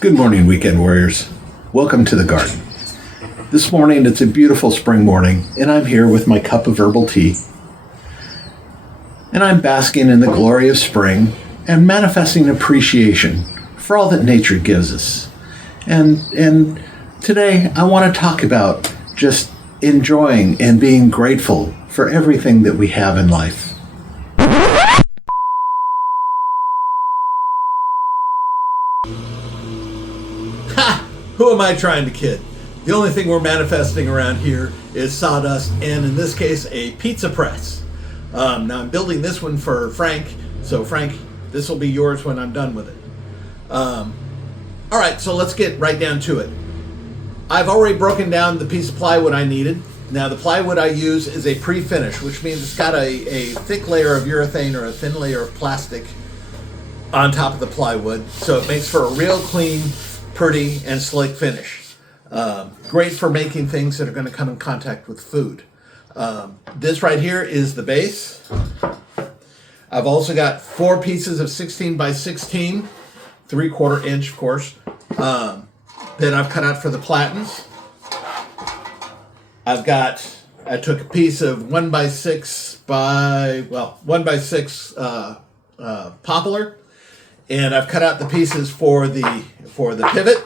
Good morning, weekend warriors. Welcome to the garden. This morning, it's a beautiful spring morning, and I'm here with my cup of herbal tea. And I'm basking in the glory of spring and manifesting appreciation for all that nature gives us. And today, I want to talk about just enjoying and being grateful for everything that we have in life. Who am I trying to kid? The only thing we're manifesting around here is sawdust, and in this case, a pizza press. Now I'm building this one for Frank, so Frank, this will be yours when I'm done with it. All right, so let's get right down to it. I've already broken down the piece of plywood I needed. Now the plywood I use is a pre-finish, which means it's got a thick layer of urethane or a thin layer of plastic on top of the plywood, so it makes for a real clean, pretty, and slick finish. Great for making things that are going to come in contact with food. This right here is the base. I've also got 4 pieces of 16 by 16, 3/4 inch, of course, that I've cut out for the platens. I took a piece of 1 by 6 poplar, and I've cut out the pieces for the pivot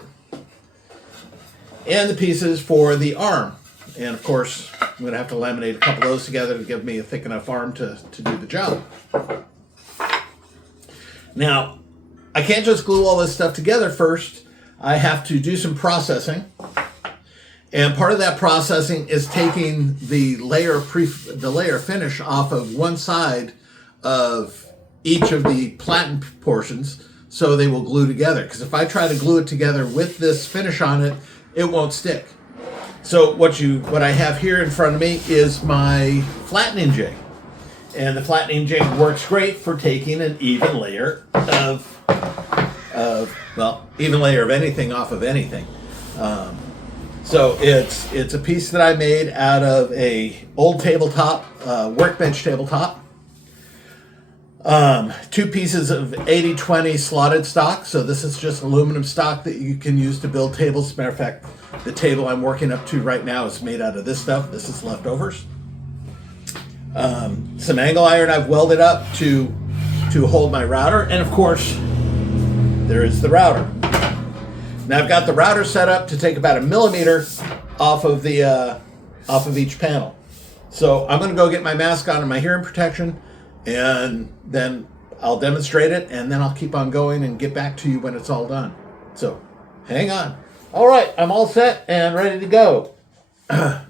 and the pieces for the arm. And of course, I'm going to have to laminate a couple of those together to give me a thick enough arm to do the job. Now, I can't just glue all this stuff together first. I have to do some processing. And part of that processing is taking the layer finish off of one side of each of the platen portions so they will glue together. Because if I try to glue it together with this finish on it, it won't stick. So what I have here in front of me is my flattening jig. And the flattening jig works great for taking an even layer of anything off of anything. So it's a piece that I made out of a old tabletop, workbench tabletop. 2 pieces of 80/20 slotted stock. So this is just aluminum stock that you can use to build tables. As a matter of fact, the table I'm working up to right now is made out of this stuff. This is leftovers. Some angle iron I've welded up to hold my router, and of course, there is the router. Now I've got the router set up to take about 1 millimeter off of each panel. So I'm going to go get my mask on and my hearing protection, and then I'll demonstrate it, and then I'll keep on going and get back to you when it's all done. So hang on. All right, I'm all set and ready to go.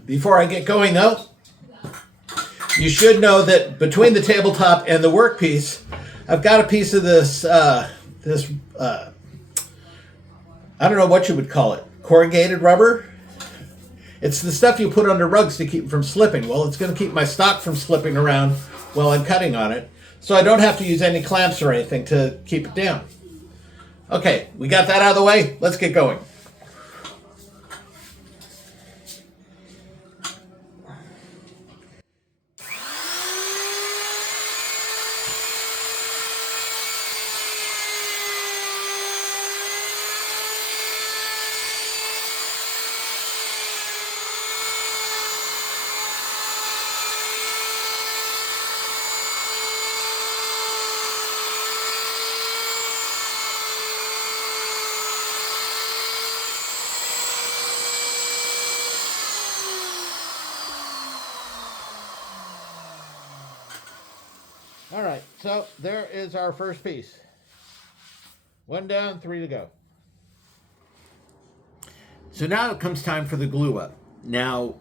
Before I get going though, you should know that between the tabletop and the workpiece, I've got a piece of this I don't know what you would call it, corrugated rubber. It's the stuff you put under rugs to keep them from slipping. Well, it's going to keep my stock from slipping around while I'm cutting on it, so I don't have to use any clamps or anything to keep it down. Okay, we got that out of the way. Let's get going. All right, so there is our first piece. 1 down, 3 to go. So now it comes time for the glue up. Now,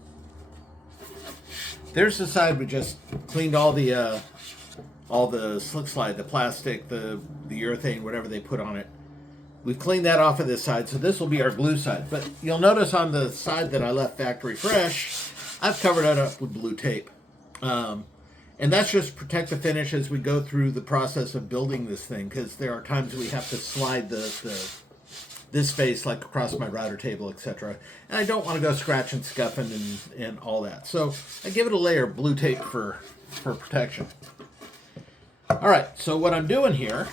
there's the side we just cleaned all the slick slide, the plastic, the urethane, whatever they put on it. We've cleaned that off of this side, so this will be our glue side. But you'll notice on the side that I left factory fresh, I've covered it up with blue tape. And that's just to protect the finish as we go through the process of building this thing, because there are times we have to slide this face like across my router table, etc. And I don't want to go scratching, scuffing, and all that. So I give it a layer of blue tape for protection. All right, so what I'm doing here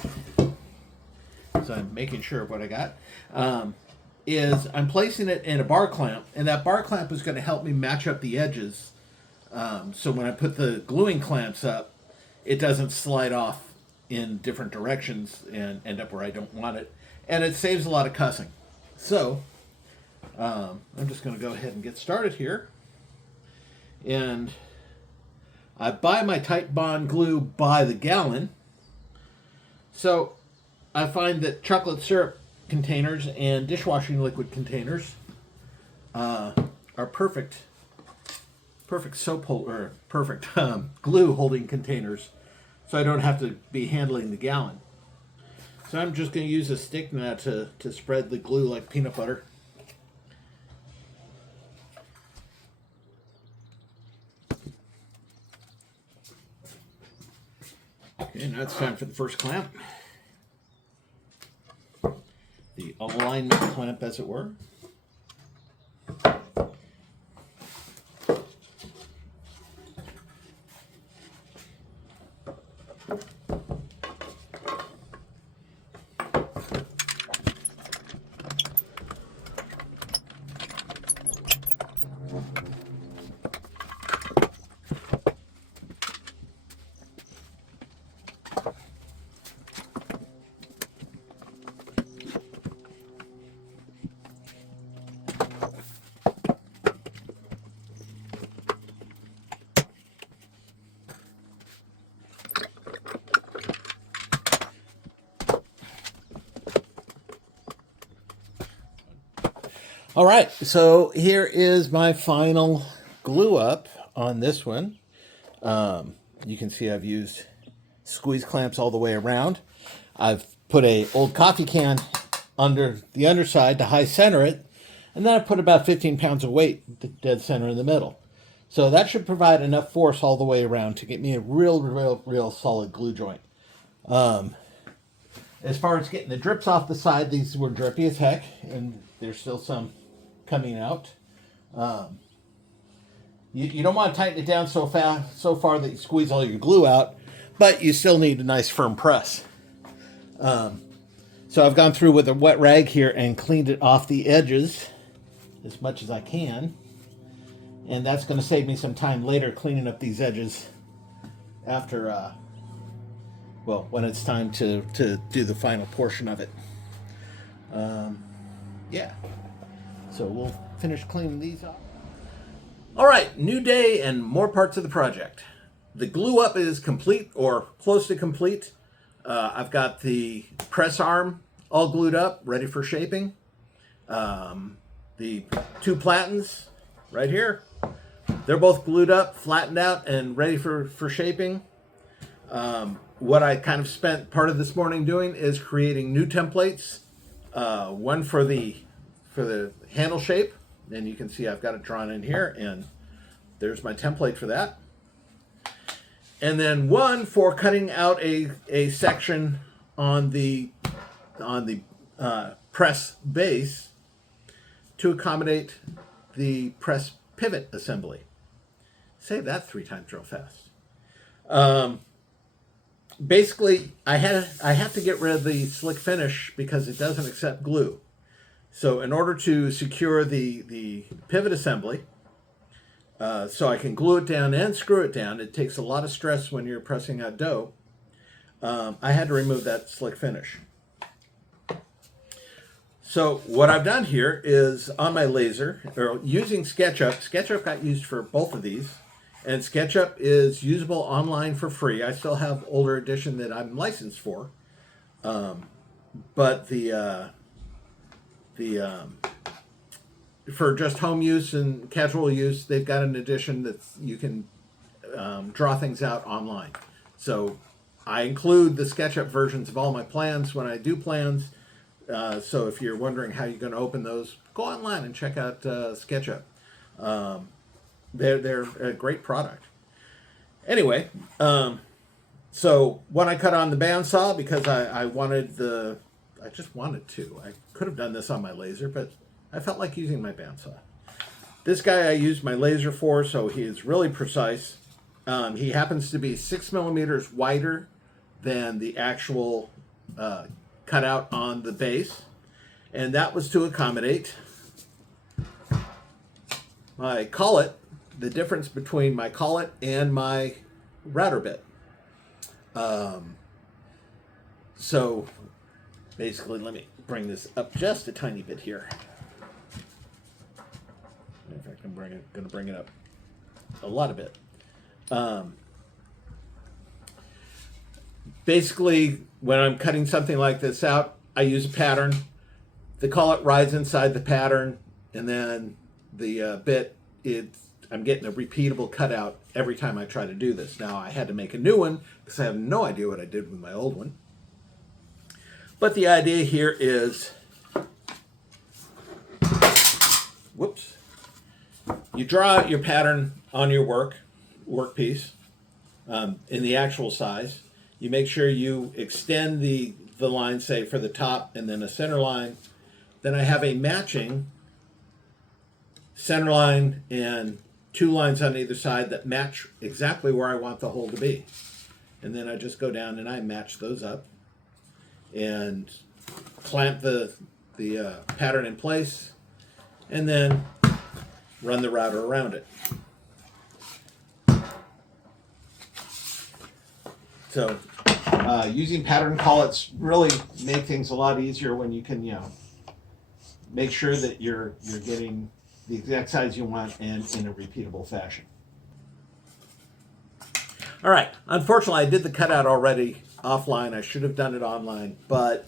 is as I'm making sure of what I got, is I'm placing it in a bar clamp, and that bar clamp is going to help me match up the edges. So when I put the gluing clamps up, it doesn't slide off in different directions and end up where I don't want it. And it saves a lot of cussing. So I'm just going to go ahead and get started here. And I buy my Tight Bond glue by the gallon. So I find that chocolate syrup containers and dishwashing liquid containers are perfect glue holding containers, so I don't have to be handling the gallon. So I'm just going to use a stick now to spread the glue like peanut butter. Okay, now it's time for the first clamp. The alignment clamp, as it were. All right, so here is my final glue up on this one. You can see I've used squeeze clamps all the way around. I've put a old coffee can under the underside to high center it, and then I put about 15 pounds of weight dead center in the middle. So that should provide enough force all the way around to get me a real solid glue joint. As far as getting the drips off the side, these were drippy as heck, and there's still some coming out. You don't want to tighten it down so far that you squeeze all your glue out, but you still need a nice firm press. So I've gone through with a wet rag here and cleaned it off the edges as much as I can, and that's going to save me some time later cleaning up these edges after when it's time to do the final portion of it. Yeah. So we'll finish cleaning these up. All right, new day and more parts of the project. The glue up is complete or close to complete. I've got the press arm all glued up, ready for shaping. The two platens right here, they're both glued up, flattened out, and ready for shaping. What I kind of spent part of this morning doing is creating new templates. One for the handle shape, and you can see I've got it drawn in here, and there's my template for that. And then one for cutting out a section on the press base to accommodate the press pivot assembly. Say that 3 times real fast. Basically, I have to get rid of the slick finish because it doesn't accept glue. So in order to secure the pivot assembly, so I can glue it down and screw it down, it takes a lot of stress when you're pressing out dough, I had to remove that slick finish. So what I've done here is on my laser, or using SketchUp. SketchUp got used for both of these, and SketchUp is usable online for free. I still have older edition that I'm licensed for, but for just home use and casual use, they've got an edition that you can draw things out online. So I include the SketchUp versions of all my plans when I do plans. So if you're wondering how you're going to open those, go online and check out SketchUp. They're a great product. Anyway, so when I cut on the bandsaw, because I just wanted to. I could have done this on my laser, but I felt like using my bandsaw. This guy I used my laser for, so he is really precise. He happens to be 6 millimeters wider than the actual cut out on the base, and that was to accommodate my collet, the difference between my collet and my router bit. So basically, let me bring this up just a tiny bit here. If I can gonna bring it up a lot of it. Basically, when I'm cutting something like this out, I use a pattern. The collet rides inside the pattern, and then the bit, I'm getting a repeatable cutout every time I try to do this. Now, I had to make a new one because I have no idea what I did with my old one. But the idea here is, whoops, you draw out your pattern on your workpiece in the actual size. You make sure you extend the line, say, for the top and then a center line. Then I have a matching center line and 2 lines on either side that match exactly where I want the hole to be. And then I just go down and I match those up and clamp the pattern in place and then run the router around it. So using pattern collets really make things a lot easier when you can, make sure that you're getting the exact size you want and in a repeatable fashion. All right. Unfortunately, I did the cutout already offline. I should have done it online, but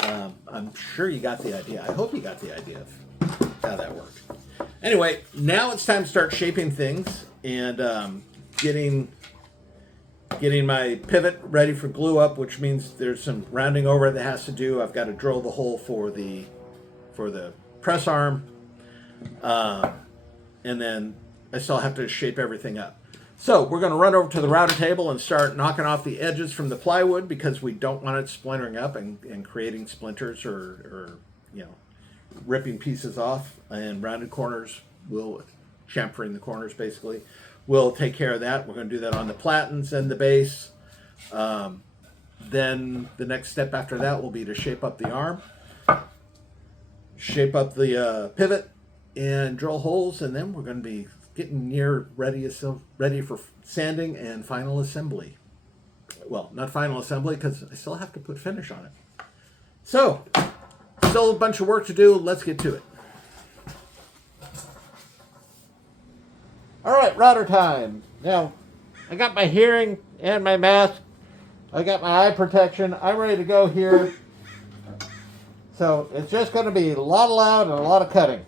I'm sure you got the idea. I hope you got the idea of how that worked. Anyway, now it's time to start shaping things and getting my pivot ready for glue up, which means there's some rounding over that has to do. I've got to drill the hole for the press arm, and then I still have to shape everything up. So we're going to run over to the router table and start knocking off the edges from the plywood because we don't want it splintering up and creating splinters or ripping pieces off, and rounded corners will chamfering the corners basically. We'll take care of that. We're going to do that on the platens and the base. Then the next step after that will be to shape up the arm, shape up the pivot, and drill holes, and then we're going to be getting near ready for sanding and final assembly. Well, not final assembly because I still have to put finish on it. So, still a bunch of work to do. Let's get to it. All right, router time. Now, I got my hearing and my mask. I got my eye protection. I'm ready to go here. So it's just going to be a lot of loud and a lot of cutting.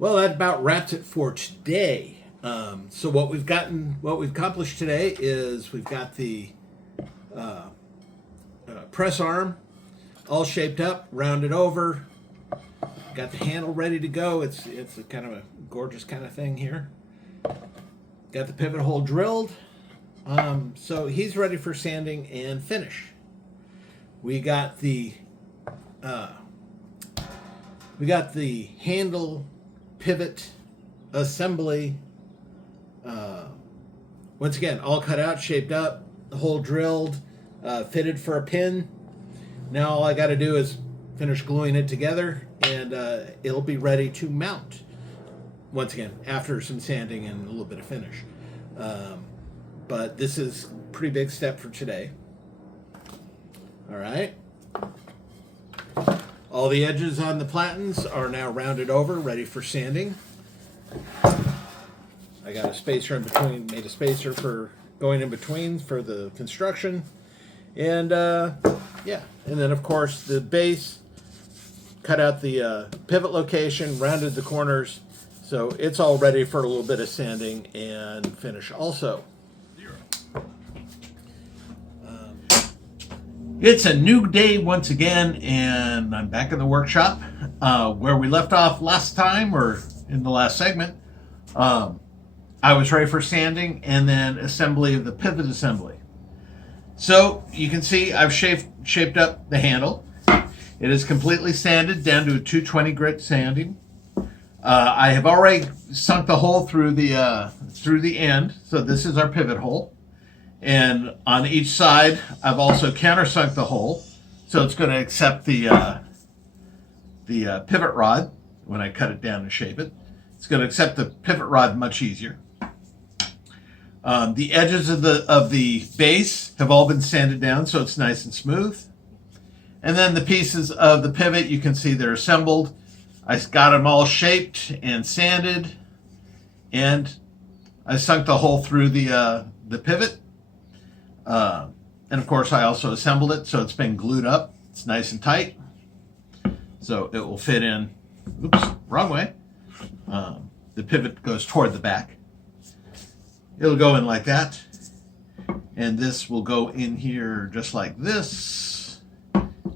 Well, that about wraps it for today. So what we've accomplished today is we've got the press arm all shaped up, rounded over. Got the handle ready to go. It's a kind of a gorgeous kind of thing here. Got the pivot hole drilled. So he's ready for sanding and finish. We got the handle pivot assembly. Once again, all cut out, shaped up, the hole drilled, fitted for a pin. Now all I got to do is finish gluing it together, and it'll be ready to mount. Once again, after some sanding and a little bit of finish. But this is a pretty big step for today. All right. All the edges on the platens are now rounded over, ready for sanding. I got a spacer in between, made a spacer for going in between for the construction. And yeah, and then of course the base, cut out the pivot location, rounded the corners. So it's all ready for a little bit of sanding and finish also. It's a new day once again, and I'm back in the workshop where we left off last time, or in the last segment. I was ready for sanding and then assembly of the pivot assembly. So you can see I've shaped up the handle. It is completely sanded down to a 220 grit sanding. I have already sunk the hole through the end, so this is our pivot hole. And on each side, I've also countersunk the hole, so it's going to accept the pivot rod when I cut it down and shape it. It's going to accept the pivot rod much easier. The edges of the base have all been sanded down, so it's nice and smooth. And then the pieces of the pivot, you can see they're assembled. I got them all shaped and sanded, and I sunk the hole through the pivot. And of course I also assembled it, so it's been glued up. It's nice and tight, so it will fit in. Oops, wrong way. The pivot goes toward the back. It'll go in like that, and this will go in here just like this.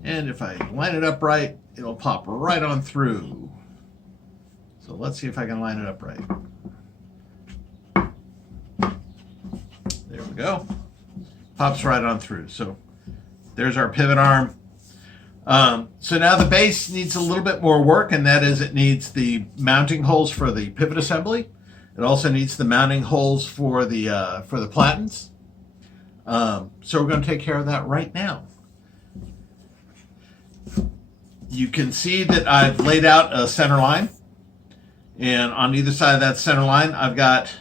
And if I line it up right, it'll pop right on through. So let's see if I can line it up right. There we go. Pops right on through. So there's our pivot arm. So now the base needs a little bit more work, and that is it needs the mounting holes for the pivot assembly. It also needs the mounting holes for the platens. So we're going to take care of that right now. You can see that I've laid out a center line, and on either side of that center line I've got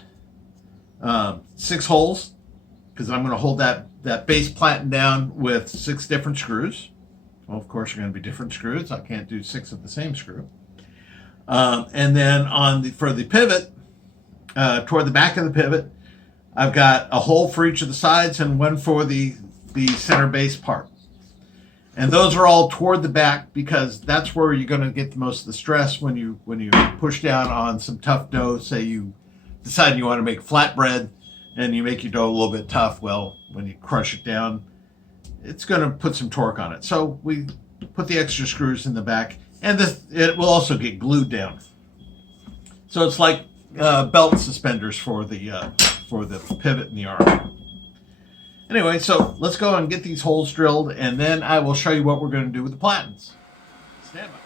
6 holes, because I'm going to hold that base platen down with 6 different screws. Well, of course, they're going to be different screws. I can't do 6 of the same screw. And then for the pivot, toward the back of the pivot, I've got a hole for each of the sides and one for the center base part. And those are all toward the back, because that's where you're going to get the most of the stress when you push down on some tough dough. Say you decide you want to make flatbread and you make your dough a little bit tough. Well, when you crush it down, it's going to put some torque on it. So we put the extra screws in the back, and it will also get glued down. So it's like belt suspenders for the pivot and the arm. Anyway, so let's go and get these holes drilled, and then I will show you what we're going to do with the platens. Stand by.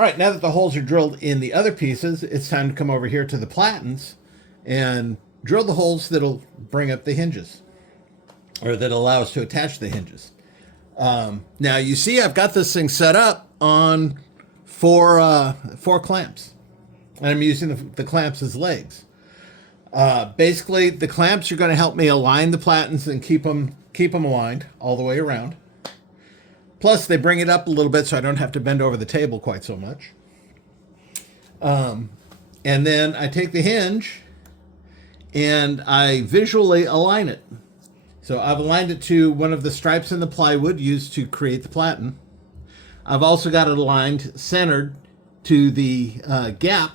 All right, now that the holes are drilled in the other pieces, it's time to come over here to the platens and drill the holes that'll bring up the hinges, or that allow us to attach the hinges. Now you see I've got this thing set up on four clamps, and I'm using the clamps as legs. Basically, the clamps are going to help me align the platens and keep them aligned all the way around. Plus, they bring it up a little bit so I don't have to bend over the table quite so much. And then I take the hinge and I visually align it. So I've aligned it to one of the stripes in the plywood used to create the platen. I've also got it aligned, centered to the gap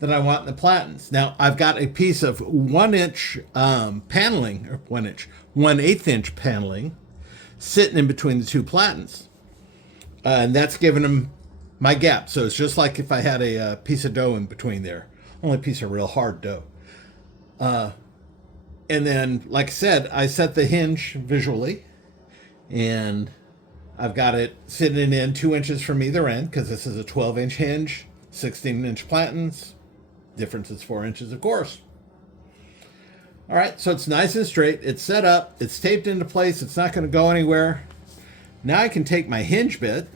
that I want in the platens. Now I've got a piece of 1 inch paneling, or 1/8 inch paneling, sitting in between the two platens, and that's giving them my gap. So it's just like if I had a piece of dough in between there, only a piece of real hard dough. And then, like I said, I set the hinge visually, and I've got it sitting in 2 inches from either end, because this is a 12-inch hinge, 16-inch platens. Difference is 4 inches, of course. All right, so it's nice and straight. It's set up. It's taped into place. It's not going to go anywhere. Now I can take my hinge bit,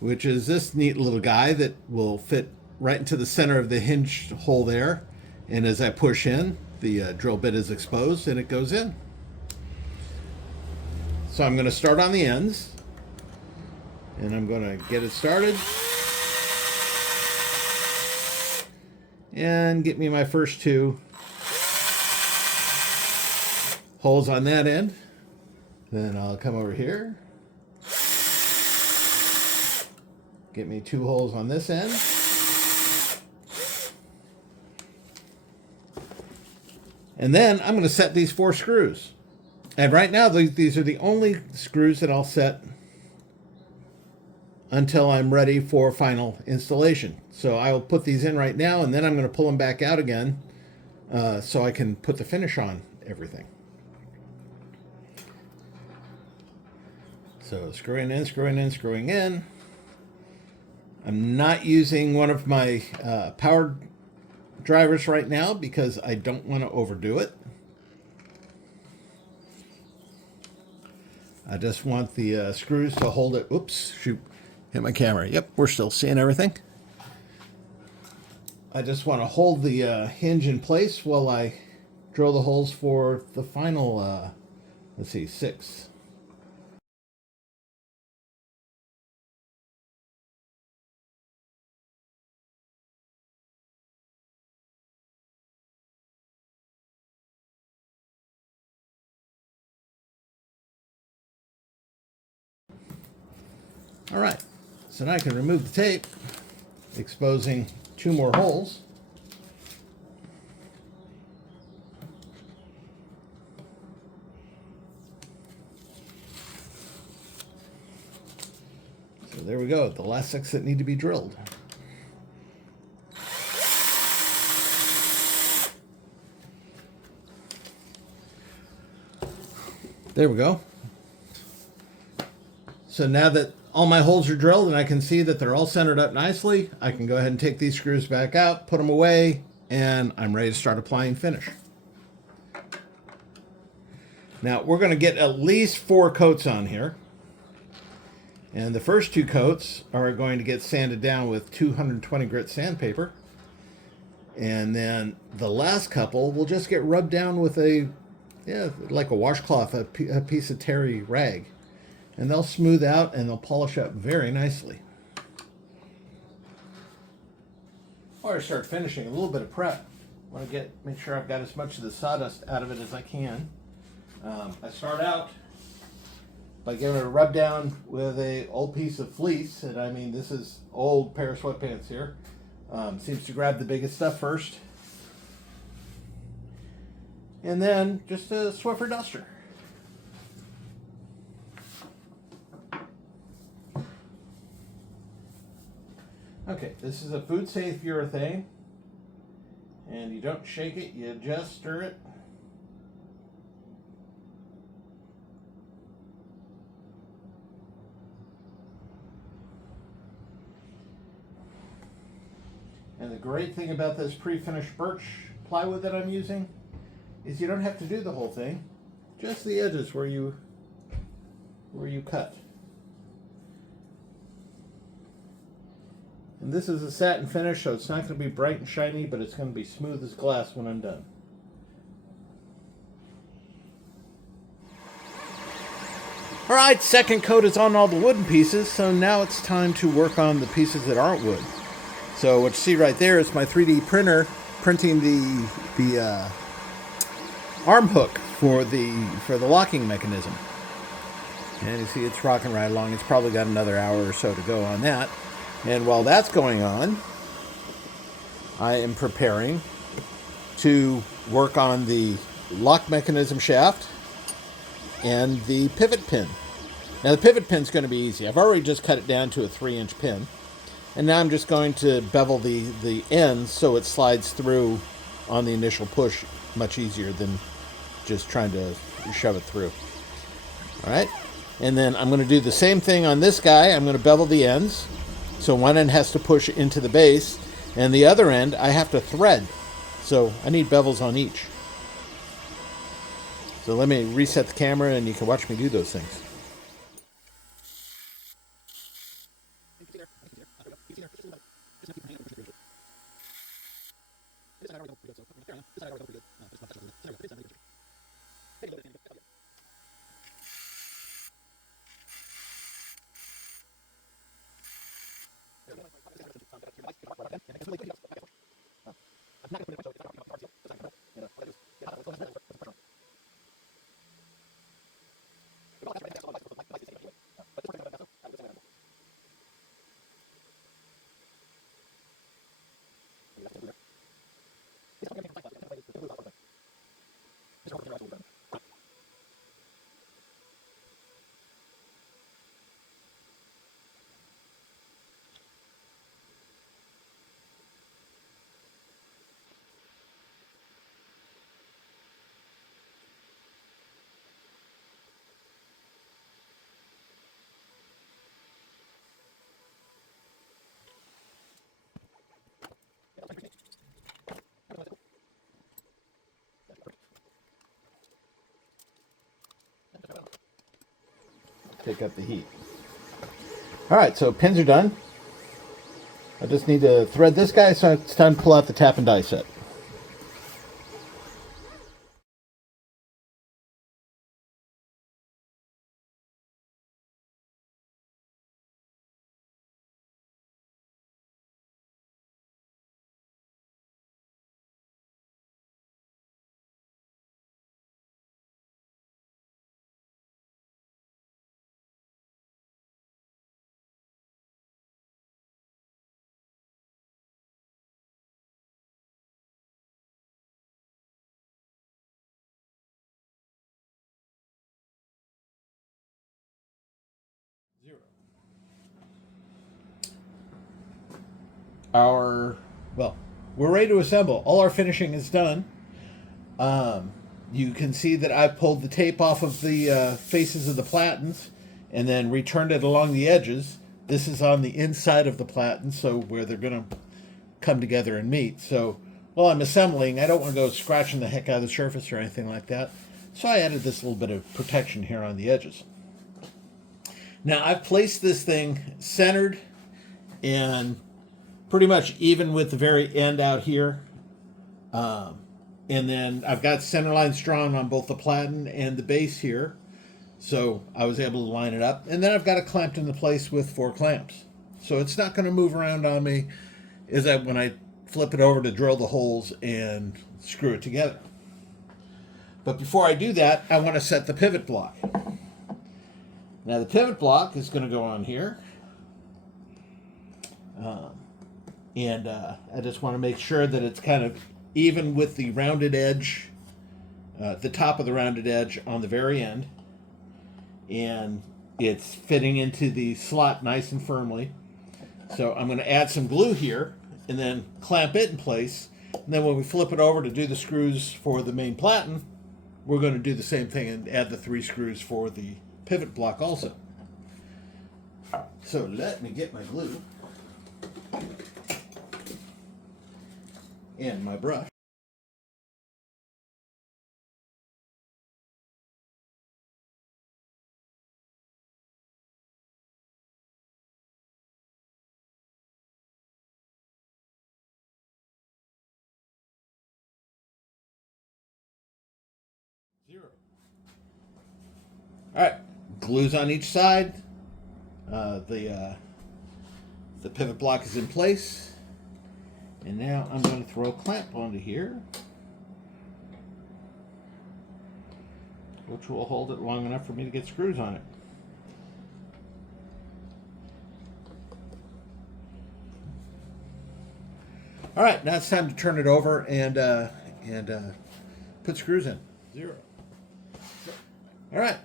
which is this neat little guy that will fit right into the center of the hinge hole there. And as I push in, the drill bit is exposed and it goes in. So I'm going to start on the ends, and I'm going to get it started and get me my first 2 holes on that end. Then I'll come over here, get me 2 holes on this end, and then I'm going to set these 4 screws. And right now these are the only screws that I'll set until I'm ready for final installation. So I'll put these in right now, and then I'm going to pull them back out again so I can put the finish on everything. So screwing in, screwing in, screwing in. I'm not using one of my power drivers right now because I don't want to overdo it. I just want the screws to hold it. Oops, shoot, hit my camera. Yep, we're still seeing everything. I just want to hold the hinge in place while I drill the holes for the final, let's see, 6. All right, so now I can remove the tape, exposing 2 more holes. So there we go, the last 6 that need to be drilled. There we go. So now that all my holes are drilled and I can see that they're all centered up nicely, I can go ahead and take these screws back out, put them away, and I'm ready to start applying finish. Now we're going to get at least 4 coats on here. And the first 2 coats are going to get sanded down with 220 grit sandpaper. And then the last couple will just get rubbed down with like a washcloth, a piece of terry rag. And they'll smooth out and they'll polish up very nicely. Before I start finishing, a little bit of prep. I want to make sure I've got as much of the sawdust out of it as I can. I start out by giving it a rub down with a old piece of fleece, and I mean this is old pair of sweatpants here. Seems to grab the biggest stuff first, and then just a Swiffer duster. Okay, this is a food safe urethane, and you don't shake it, you just stir it. And the great thing about this pre-finished birch plywood that I'm using is you don't have to do the whole thing, just the edges where you cut. And this is a satin finish, so it's not going to be bright and shiny, but it's going to be smooth as glass when I'm done. Alright, second coat is on all the wooden pieces, so now it's time to work on the pieces that aren't wood. So what you see right there is my 3D printer printing the arm hook for the locking mechanism. And you see it's rocking right along. It's probably got another hour or so to go on that. And while that's going on, I am preparing to work on the lock mechanism shaft and the pivot pin. Now the pivot pin's going to be easy. I've already just cut it down to a 3-inch pin. And now I'm just going to bevel the ends so it slides through on the initial push much easier than just trying to shove it through. All right. And then I'm going to do the same thing on this guy. I'm going to bevel the ends. So one end has to push into the base, and the other end I have to thread. So I need bevels on each. So let me reset the camera and you can watch me do those things. Take up the heat. All right, so pins are done. I just need to thread this guy, so it's time to pull out the tap and die set. We're ready to assemble. All our finishing is done. You can see that I pulled the tape off of the faces of the platens and then returned it along the edges. This is on the inside of the platen, so where they're going to come together and meet. So while I'm assembling, I don't want to go scratching the heck out of the surface or anything like that. So I added this little bit of protection here on the edges. Now I've placed this thing centered and pretty much even with the very end out here. And then I've got center lines drawn on both the platen and the base here. So I was able to line it up. And then I've got it clamped into place with 4 clamps. So it's not going to move around on me when I flip it over to drill the holes and screw it together. But before I do that, I want to set the pivot block. Now the pivot block is going to go on here. I just want to make sure that it's kind of even with the rounded edge, the top of the rounded edge on the very end. And it's fitting into the slot nice and firmly. So I'm going to add some glue here and then clamp it in place. And then when we flip it over to do the screws for the main platen, we're going to do the same thing and add the 3 screws for the pivot block also. So let me get my glue. and my brush. Zero. All right, glue's on each side. The pivot block is in place, and now I'm going to throw a clamp onto here, which will hold it long enough for me to get screws on it. All right, now it's time to turn it over and put screws in. Zero. All right,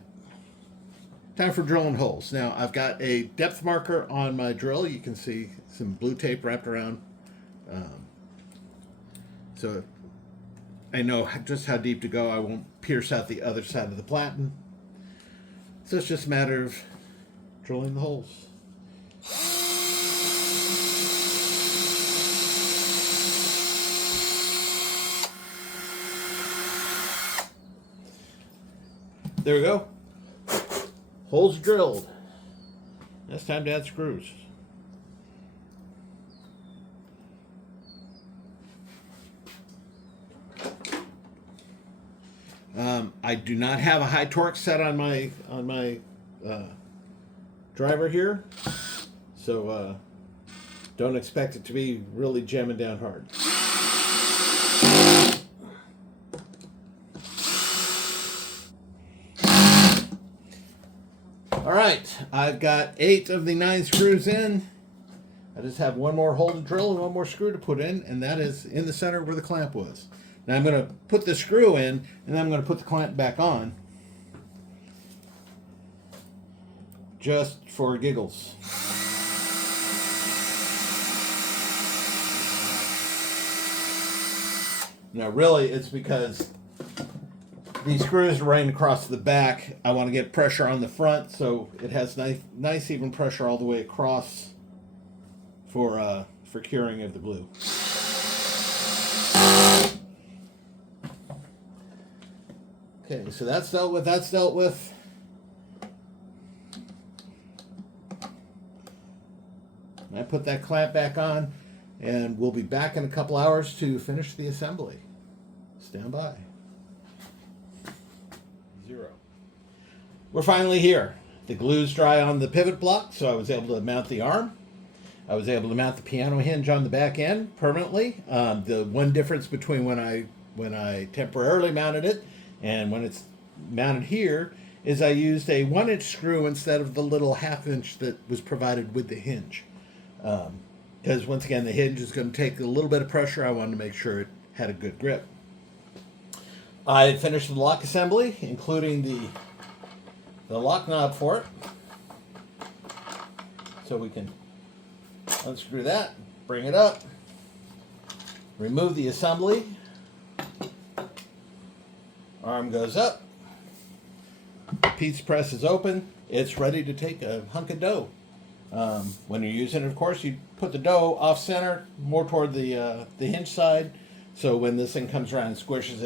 time for drilling holes. Now I've got a depth marker on my drill. You can see some blue tape wrapped around, so I know just how deep to go. I won't pierce out the other side of the platen. So it's just a matter of drilling the holes. There we go. Holes drilled. Now it's time to add screws. I do not have a high torque set on my driver here, so don't expect it to be really jamming down hard. All right, I've got 8 of the 9 screws in. I just have one more hole to drill and one more screw to put in, and that is in the center where the clamp was. Now I'm going to put the screw in, and then I'm going to put the clamp back on, just for giggles. Now really, it's because these screws are running across the back. I want to get pressure on the front, so it has nice even pressure all the way across for curing of the glue. Okay, so that's dealt with. That's dealt with. I put that clamp back on, and we'll be back in a couple hours to finish the assembly. Stand by. Zero. We're finally here. The glue's dry on the pivot block, so I was able to mount the arm. I was able to mount the piano hinge on the back end permanently. The one difference between when I temporarily mounted it and when it's mounted here is I used a 1-inch screw instead of the little 1/2 inch that was provided with the hinge. Because once again, the hinge is going to take a little bit of pressure. I wanted to make sure it had a good grip. I finished the lock assembly, including the lock knob for it. So we can unscrew that, bring it up, remove the assembly. Arm goes up. Pizza press is open. It's ready to take a hunk of dough. When you're using it, of course, you put the dough off center, more toward the hinge side. So when this thing comes around and squishes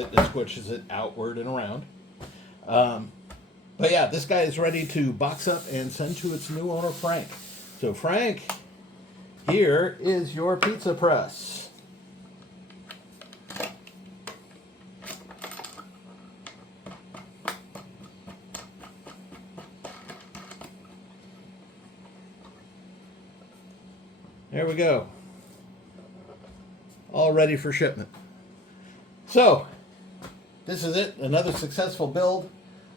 it outward and around. But yeah, this guy is ready to box up and send to its new owner, Frank. So Frank, here is your pizza press. There we go. All ready for shipment. So, this is it. Another successful build.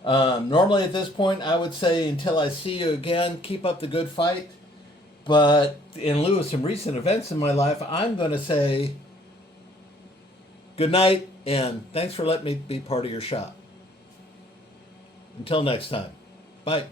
Normally at this point, I would say until I see you again, keep up the good fight. But in lieu of some recent events in my life, I'm going to say good night and thanks for letting me be part of your shop. Until next time. Bye.